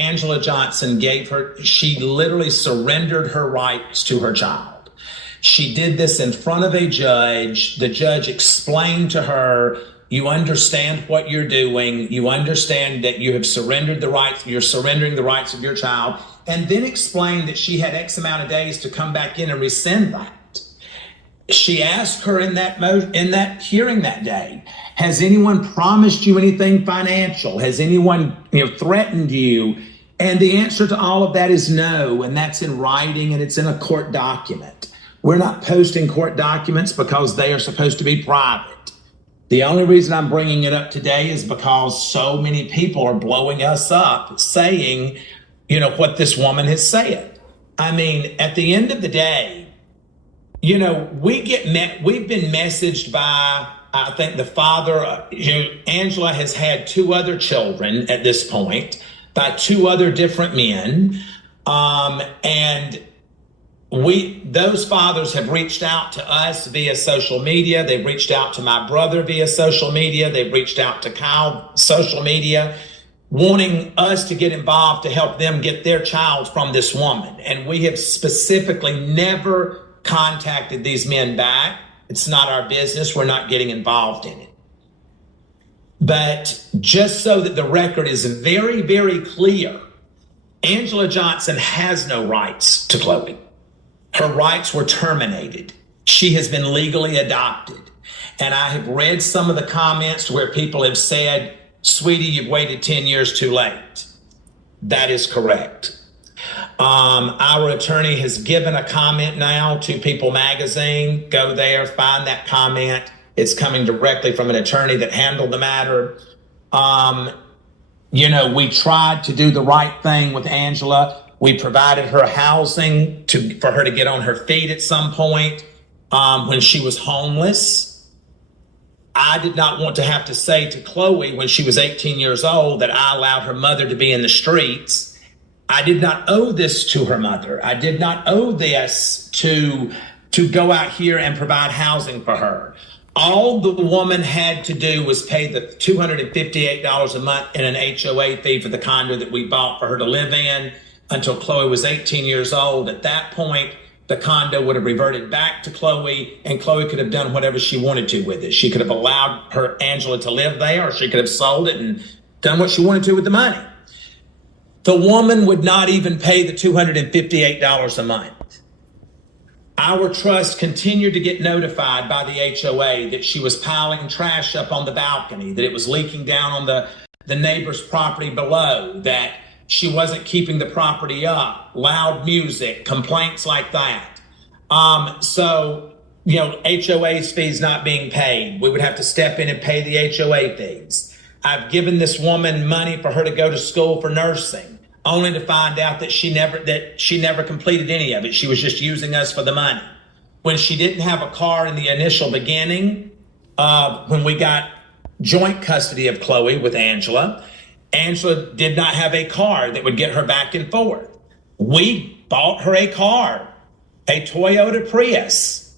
Angela Johnson she literally surrendered her rights to her child. She did this in front of a judge. The judge explained to her, you understand what you're doing. You understand that you have surrendered the rights. You're surrendering the rights of your child. And then explained that she had X amount of days to come back in and rescind that. She asked her in that hearing that day, has anyone promised you anything financial? Has anyone threatened you? And the answer to all of that is no. And that's in writing and it's in a court document. We're not posting court documents because they are supposed to be private. The only reason I'm bringing it up today is because so many people are blowing us up saying, what this woman has said. I mean, at the end of the day, we've been messaged by, I think the father, Angela has had 2 other children at this point by 2 other different men. And those fathers have reached out to us via social media. They've reached out to my brother via social media. They've reached out to Kyle social media, wanting us to get involved to help them get their child from this woman. And we have specifically never contacted these men back. It's not our business. We're not getting involved in it. But just so that the record is very, very clear, Angela Johnson has no rights to Chloe. Her rights were terminated. She has been legally adopted. And I have read some of the comments where people have said, sweetie, you've waited 10 years too late. That is correct. Our attorney has given a comment now to People Magazine. Go there, find that comment. It's coming directly from an attorney that handled the matter. We tried to do the right thing with Angela. We provided her housing for her to get on her feet at some point when she was homeless. I did not want to have to say to Chloe when she was 18 years old that I allowed her mother to be in the streets. I did not owe this to her mother. I did not owe this to go out here and provide housing for her. All the woman had to do was pay the $258 a month in an HOA fee for the condo that we bought for her to live in until Chloe was 18 years old. At that point, the condo would have reverted back to Chloe, and Chloe could have done whatever she wanted to with it. She could have allowed Angela to live there, or she could have sold it and done what she wanted to with the money. The woman would not even pay the $258 a month. Our trust continued to get notified by the HOA that she was piling trash up on the balcony, that it was leaking down on the neighbor's property below, that she wasn't keeping the property up, loud music, complaints like that. HOA's fees not being paid. We would have to step in and pay the HOA fees. I've given this woman money for her to go to school for nursing, only to find out that she never completed any of it. She was just using us for the money. When she didn't have a car in the initial beginning, when we got joint custody of Chloe with Angela, Angela did not have a car that would get her back and forth. We bought her a car, a Toyota Prius,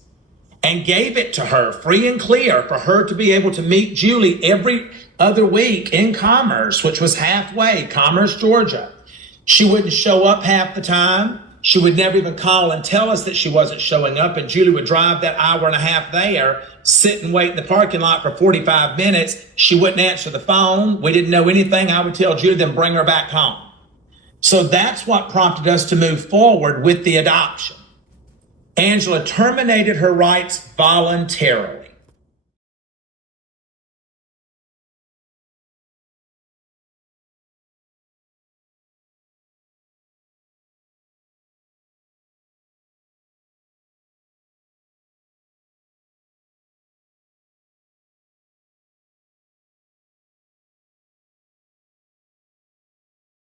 and gave it to her free and clear for her to be able to meet Julie every other week in Commerce, which was halfway, Commerce, Georgia. She wouldn't show up half the time. She would never even call and tell us that she wasn't showing up, and Julie would drive that hour and a half there, sit and wait in the parking lot for 45 minutes. She wouldn't answer the phone. We didn't know anything. I would tell Julie, then bring her back home. So that's what prompted us to move forward with the adoption. Angela terminated her rights voluntarily.